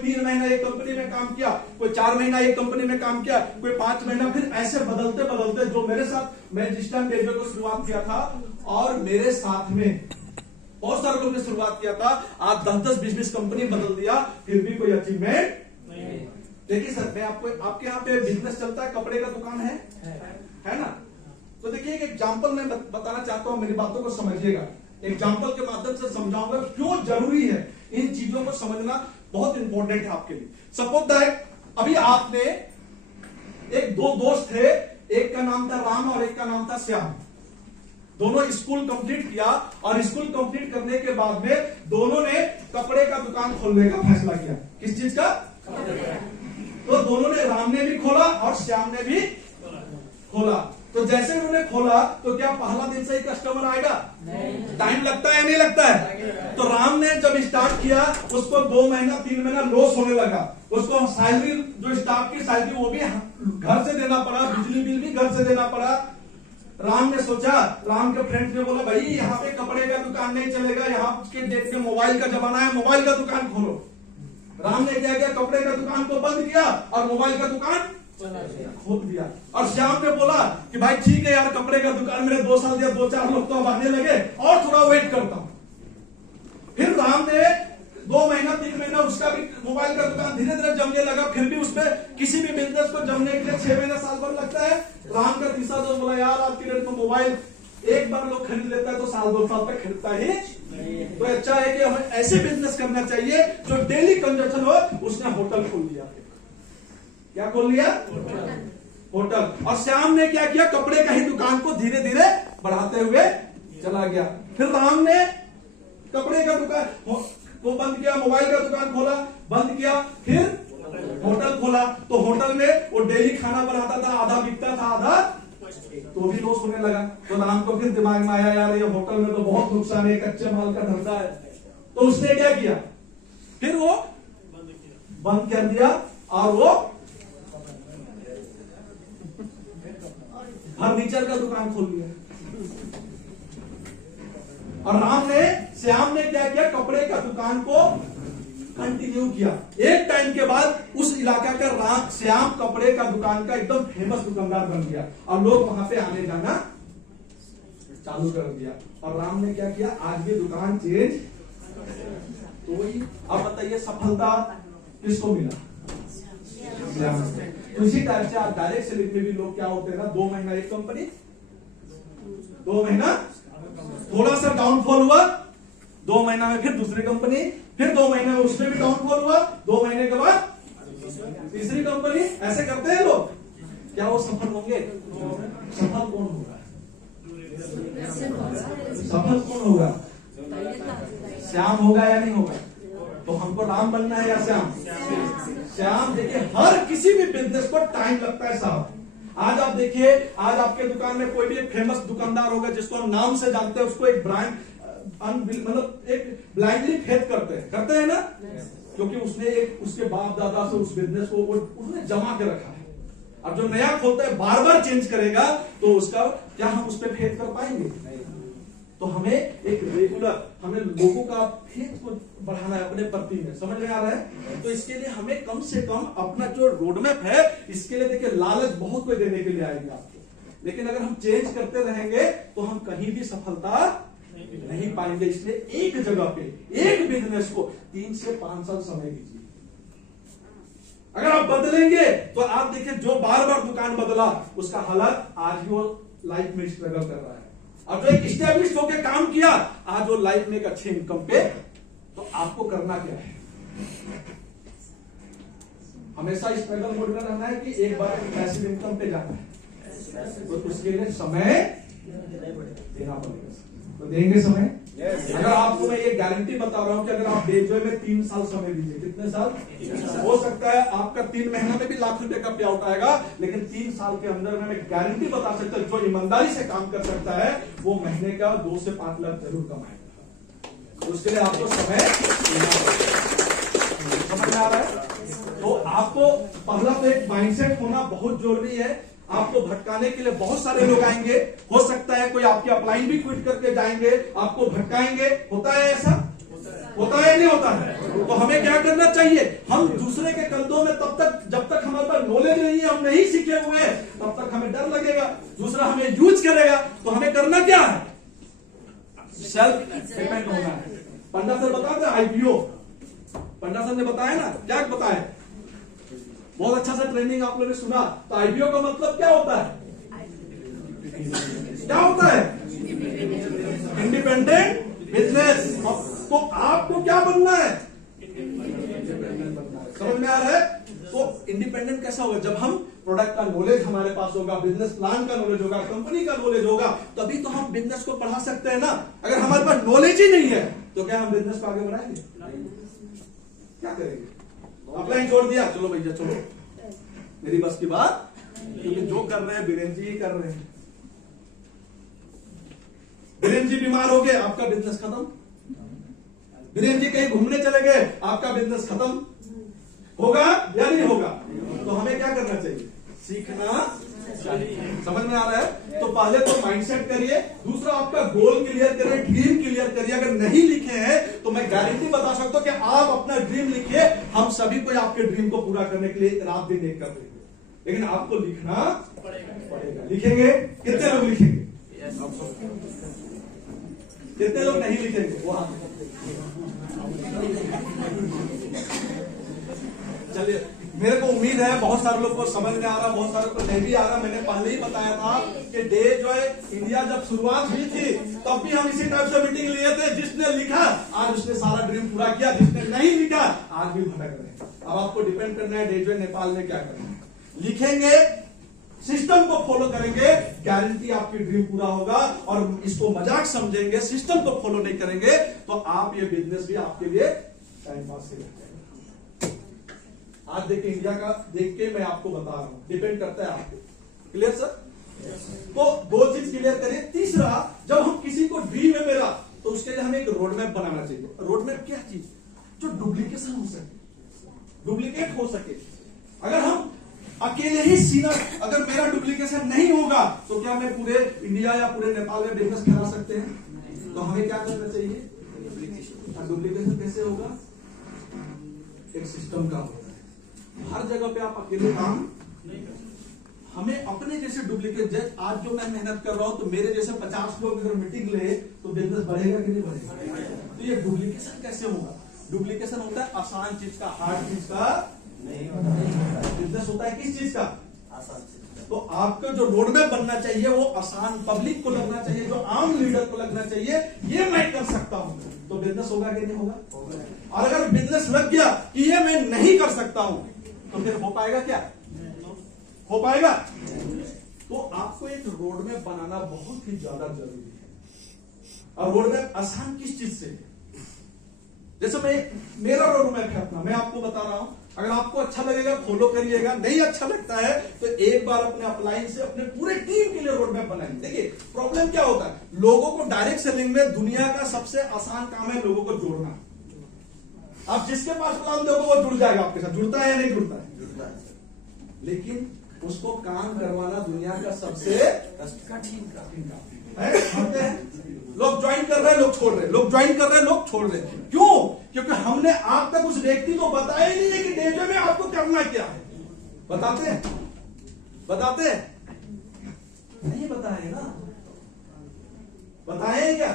3 महीना एक कंपनी में काम किया, कोई 4 महीना एक कंपनी में काम किया, कोई 5 महीना, फिर ऐसे बदलते बदलते जो मेरे साथ, मैं जिस टाइम रेडियो को शुरुआत किया था और मेरे साथ में बहुत सारे लोगों ने शुरुआत किया था, आज 10-10, 20-20 कंपनी बदल दिया, फिर भी कोई अचीवमेंट नहीं। देखिए सर, मैं आपको, आपके यहाँ पे बिजनेस चलता है, कपड़े का दुकान है ना? तो देखिए एक एग्जाम्पल मैं बताना चाहता हूँ, मेरी बातों को समझिएगा। एग्जाम्पल के माध्यम से समझाऊंगा क्यों जरूरी है, इन चीजों को समझना बहुत इंपॉर्टेंट है आपके लिए। सपोज दैट अभी आपने एक दो दोस्त थे, एक का नाम था राम और एक का नाम था श्याम। दोनों स्कूल कंप्लीट किया और स्कूल कंप्लीट करने के बाद में दोनों ने कपड़े का दुकान खोलने का फैसला किया। किस चीज का? तो दोनों ने, राम ने भी खोला और श्याम ने भी खोला। तो जैसे उन्होंने खोला तो क्या पहला दिन से ही कस्टमर आएगा? नहीं। टाइम लगता है या नहीं लगता है? तो राम ने जब स्टार्ट किया उसको 2 महीना 3 महीना लॉस होने लगा। उसको सैलरी, जो स्टाफ की सैलरी वो भी घर से देना पड़ा, बिजली बिल भी घर से देना पड़ा। राम ने सोचा, राम के फ्रेंड्स ने बोला भाई यहाँ पे कपड़े का दुकान नहीं चलेगा, यहाँ के डेट में मोबाइल का जमाना है, मोबाइल का दुकान खोलो। राम ने क्या किया? कपड़े का दुकान को बंद किया और मोबाइल का दुकान खोल दिया। और श्याम ने बोला कि भाई ठीक है यार, कपड़े का दुकान मेरे 2 साल दिया, 2-4 लोग तो अब आने लगे और थोड़ा वेट करता हूं। फिर राम ने 2 महीना 3 महीना उसका भी मोबाइल का दुकान धीरे धीरे जमने लगा। फिर भी उसमें किसी भी बिजनेस को जमने के लिए 6 महीना साल भर लगता है। राम का तीसरा दोस्त बोला यार आज की डेट में मोबाइल एक बार लोग खरीद लेता है तो साल 2 साल तक खरीदता ही नहीं। तो अच्छा है कि हमें ऐसे बिजनेस करना चाहिए जो डेली कंजप्शन हो। उसने होटल खोल लिया। क्या खोल लिया? होटल। और श्याम ने क्या किया? कपड़े का ही दुकान को धीरे धीरे बढ़ाते हुए चला गया। फिर राम ने कपड़े का दुकान को बंद किया, मोबाइल का दुकान खोला, बंद किया, फिर होटल खोला। तो होटल में वो डेली खाना बनाता था, आधा बिकता था, आधा तो भी लॉस होने लगा। तो राम को फिर दिमाग में आया यार ये होटल में तो बहुत नुकसान है, कच्चे माल का धंधा है। तो उसने क्या किया? फिर वो बंद कर दिया और वो फर्नीचर का दुकान खोल लिया। और श्याम ने क्या किया? कपड़े का दुकान को कंटिन्यू किया। एक टाइम के बाद उस इलाका का श्याम कपड़े का दुकान का एकदम फेमस दुकानदार बन गया और लोग वहां पे आने जाना चालू कर दिया। और राम ने क्या किया? आज भी दुकान चेंज। तो अब बताइए सफलता किसको मिला? तो इसी टाइप से आप डायरेक्ट सेलिंग में भी लोग क्या होते हैं ना, 2 महीना एक कंपनी, 2 महीना थोड़ा सा डाउनफॉल हुआ, 2 महीना में फिर दूसरी कंपनी, फिर 2 महीने में उसमें भी डाउनफॉल हुआ, 2 महीने के बाद तीसरी कंपनी। ऐसे करते हैं लोग। क्या वो सफल होंगे? सफल कौन होगा? सफल कौन होगा? श्याम होगा या नहीं होगा? तो हमको राम बनना है या श्याम? श्याम। देखिए हर किसी भी बिजनेस को टाइम लगता है साहब। आज आप देखिए, आज आपके दुकान में कोई भी एक फेमस दुकानदार होगा जिसको हम नाम से जानते हैं, उसको एक ब्रांड मतलब एक ब्लाइंडली फेथ करते हैं ना, क्योंकि उसने एक उसके बाप दादा से उस बिजनेस को उसने जमा के रखा है। अब जो नया खोलता है बार बार चेंज करेगा तो उसका क्या हम उस पर फेथ कर पाएंगे? तो हमें एक रेगुलर, हमें लोगों का फेथ को बढ़ाना है अपने प्रति में। समझ में आ रहा है? तो इसके लिए हमें कम से कम अपना जो रोडमैप है, इसके लिए देखिए लालच बहुत कोई देने के लिए आएंगे आपको, लेकिन अगर हम चेंज करते रहेंगे तो हम कहीं भी सफलता नहीं पाएंगे। इसलिए एक जगह पे एक बिजनेस को 3 से 5 साल समय दीजिए। अगर आप बदलेंगे तो आप देखिए जो बार बार दुकान बदला उसका हालत आज भी वो लाइफ में स्ट्रगल कर रहा है। और जो एक स्टेब्लिश होकर काम किया आज वो लाइफ में एक अच्छे इनकम पे। तो आपको करना क्या है? हमेशा स्ट्रगल मोड में रहना है कि एक बार पैसिव इनकम पे जाना है। तो उसके लिए समय देना पड़ेगा। तो देंगे समय। अगर आपको मैं ये गारंटी बता रहा हूं कि अगर आप बेजोए में 3 साल समय दीजिए, कितने साल? हो सकता है आपका 3 महीना में भी लाख रुपए का पे आउट आएगा, लेकिन 3 साल के अंदर में मैं गारंटी बता सकता हूं जो ईमानदारी से काम कर सकता है वो महीने का 2 से 5 लाख जरूर कमाएगा। तो उसके लिए आपको समय समझ में आ रहा है? तो आपको पहला तो एक माइंडसेट होना बहुत जरूरी है। आपको भटकाने के लिए बहुत सारे लोग आएंगे। हो सकता है कोई आपके अपलाइन भी क्विट करके जाएंगे, आपको भटकाएंगे। होता है ऐसा? होता है नहीं होता है? तो हमें क्या करना चाहिए, हम दूसरे के कंधों में तब तक, जब तक हमारे पास नॉलेज नहीं है, हम नहीं सीखे हुए हैं, तब तक हमें डर लगेगा। दूसरा हमें यूज करेगा, तो हमें करना क्या है, सेल्फ डिपेंड होना है। पंडा सर बताते आईपीओ, पंडा सर ने बताया ना, क्या बताया, बहुत अच्छा सा ट्रेनिंग आप लोगों ने सुना। तो आईपीओ का मतलब क्या होता है, क्या होता है, इंडिपेंडेंट बिजनेस। तो आपको क्या बनना है, समझ में आ रहा है? तो इंडिपेंडेंट कैसा होगा, जब हम प्रोडक्ट का नॉलेज हमारे पास होगा, बिजनेस प्लान का नॉलेज होगा, कंपनी का नॉलेज होगा, तभी तो हम बिजनेस को बढ़ा सकते हैं ना। अगर हमारे पास नॉलेज ही नहीं है तो क्या हम बिजनेस को आगे बढ़ाएंगे, क्या करेंगे? अपलाइन छोड़ दिया, चलो भैया चलो, मेरी बस की बात, क्योंकि जो कर रहे हैं बीरेन जी ही कर रहे हैं। बीरेन जी बीमार हो गए, आपका बिजनेस खत्म। बीरेन जी कहीं घूमने चले गए, आपका बिजनेस खत्म होगा या नहीं होगा? तो हमें क्या करना चाहिए, सीखना चाहिए। समझ में आ रहा है? तो पहले तो माइंडसेट करिए, दूसरा आपका गोल क्लियर करिए, ड्रीम क्लियर करिए। अगर नहीं लिखे हैं तो मैं गारंटी बता सकता हूं कि आप अपना ड्रीम लिखिए, हम सभी को आपके ड्रीम को पूरा करने के लिए रात दिन एक कर देंगे, लेकिन आपको लिखना पड़ेगा। लिखेंगे? कितने लोग लिखेंगे? कितने लोग नहीं लिखेंगे? वो चलिए, मेरे को उम्मीद है बहुत सारे लोग को समझ में आ रहा, बहुत सारे को नहीं भी आ रहा। मैंने पहले ही बताया था कि डे जो है इंडिया जब शुरुआत हुई थी तब भी हम इसी टाइप से मीटिंग लिए थे। जिसने लिखा आज उसने सारा ड्रीम पूरा किया, जिसने नहीं लिखा आज भी भटक रहे। अब आपको डिपेंड करना है डे जो नेपाल में क्या करना है। लिखेंगे, सिस्टम को फॉलो करेंगे, गारंटी आपकी ड्रीम पूरा होगा। और इसको मजाक समझेंगे, सिस्टम को फॉलो नहीं करेंगे तो आप ये बिजनेस भी आपके लिए टाइम पास से। आज देखिए इंडिया का देख के मैं आपको बता रहा हूं, डिपेंड करता है आपको। Clear sir? तो दो चीज क्लियर करिए। तीसरा, जब हम किसी को ड्रीम है मेरा, तो उसके लिए हमें एक रोड मैप बनाना चाहिए। रोड मैप क्या चीज, जो डुप्लीकेशन हो सके, डुप्लीकेट हो सके। अगर हम अकेले ही सीना, अगर मेरा डुप्लीकेशन नहीं होगा तो क्या मैं पूरे इंडिया या पूरे नेपाल में बिजनेस करा सकते हैं? तो हमें क्या करना चाहिए, डुप्लीकेशन कैसे होगा, एक सिस्टम का होता है। हर जगह पे आप अकेले काम नहीं कर सकते। हमें अपने जैसे डुप्लीकेट, आज जो मैं मेहनत कर रहा हूं तो मेरे जैसे 50 लोग अगर मीटिंग ले तो बिजनेस बढ़ेगा कि नहीं बढ़ेगा? तो ये डुप्लीकेशन कैसे होगा? डुप्लीकेशन होता है आसान चीज का, हार्ड चीज का नहीं। बिजनेस होता है किस चीज का, आसान चीज। तो आपका जो रोड मैप बनना चाहिए वो आसान, पब्लिक को लगना चाहिए, जो आम लीडर को लगना चाहिए ये मैं कर सकता हूं, तो बिजनेस होगा कि नहीं होगा? और अगर बिजनेस लग गया कि ये मैं नहीं कर सकता हूं तो फिर हो पाएगा क्या, हो पाएगा? तो आपको एक रोड मैप बनाना बहुत ही ज्यादा जरूरी है। और रोड मैप आसान किस चीज से है? जैसे मेरा रोड मैप है अपना, मैं आपको बता रहा हूं। अगर आपको अच्छा लगेगा फॉलो करिएगा, नहीं अच्छा लगता है तो एक बार अपने अपलाइन से अपने पूरे टीम के लिए रोड मैप बनाएंगे। देखिए प्रॉब्लम क्या होता है, लोगों को डायरेक्ट सेलिंग में दुनिया का सबसे आसान काम है लोगों को जोड़ना। आप जिसके पास प्लान दोगे वो जुड़ जाएगा आपके साथ। जुड़ता है या नहीं जुड़ता है? जुड़ता है। लेकिन उसको काम करवाना दुनिया का सबसे कठिन काम है। लोग ज्वाइन कर रहे हैं, लोग छोड़ रहे हैं, लोग ज्वाइन कर रहे हैं, लोग छोड़ रहे हैं। क्यों? क्योंकि हमने आप तक उस व्यक्ति को बताया ही नहीं है कि डेटा में आपको करना क्या है। बताते हैं? बताते हैं? नहीं बताए ना, बताए क्या?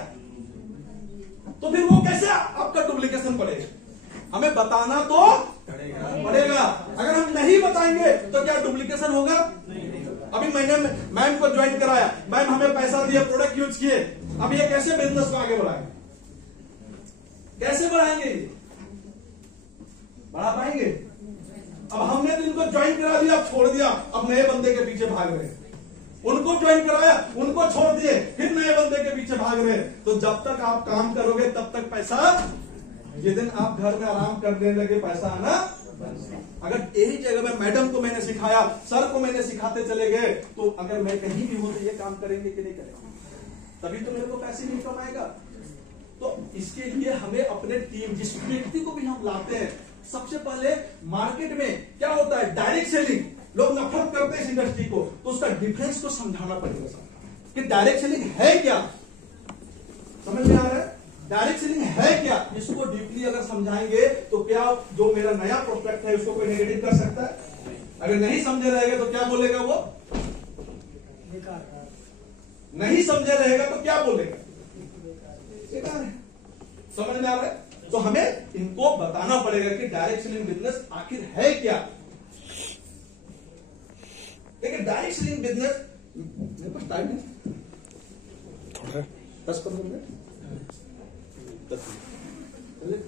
तो फिर वो कैसे आपका डुप्लीकेशन पड़ेगा? हमें बताना तो पड़ेगा। अगर हम नहीं बताएंगे तो क्या डुप्लीकेशन होगा? अभी मैंने मैम को ज्वाइन कराया, मैम हमें पैसा दिया, प्रोडक्ट यूज किए, अब ये कैसे बिजनेस को आगे बढ़ाएंगे? कैसे बढ़ाएंगे? बढ़ा पाएंगे? अब हमने तो इनको ज्वाइन करा दिया, अब छोड़ दिया, अब नए बंदे के पीछे भाग रहे हैं। उनको ज्वाइन कराया, उनको छोड़ दिए, फिर नए बंदे के पीछे भाग रहे हैं। तो जब तक आप काम करोगे तब तक पैसा, जिस दिन आप घर में आराम करने लगे पैसा आना। अगर यही जगह में मैडम को मैंने सिखाया, सर को मैंने सिखाते चले गए, तो अगर मैं कहीं भी हूं तो ये काम करेंगे कि नहीं करेंगे? तभी तो मेरे को पैसे नहीं कमाएगा। तो इसके लिए हमें अपने टीम, जिस व्यक्ति को भी हम लाते हैं, सबसे पहले मार्केट में क्या होता है, डायरेक्ट सेलिंग, लोग नफरत करते हैं इस इंडस्ट्री को, तो उसका डिफरेंस को समझाना पड़ेगा कि डायरेक्ट सेलिंग है क्या। समझ में आ रहा है? डायरेक्ट सेलिंग है क्या, इसको डीपली अगर समझाएंगे तो क्या जो मेरा नया प्रोस्पेक्ट है उसको कोई नेगेटिव कर सकता है? अगर नहीं समझे रहेगा तो क्या बोलेगा वो? नहीं समझे रहेगा तो क्या बोलेगा? बेकार है। समझ में आ रहा है? तो हमें इनको बताना पड़ेगा कि डायरेक्ट सेलिंग बिजनेस आखिर है क्या। देखिए डायरेक्ट सेलिंग बिजनेस, मेरे पास टाइम है थोड़ा 10-15 मिनट, 10 मिनट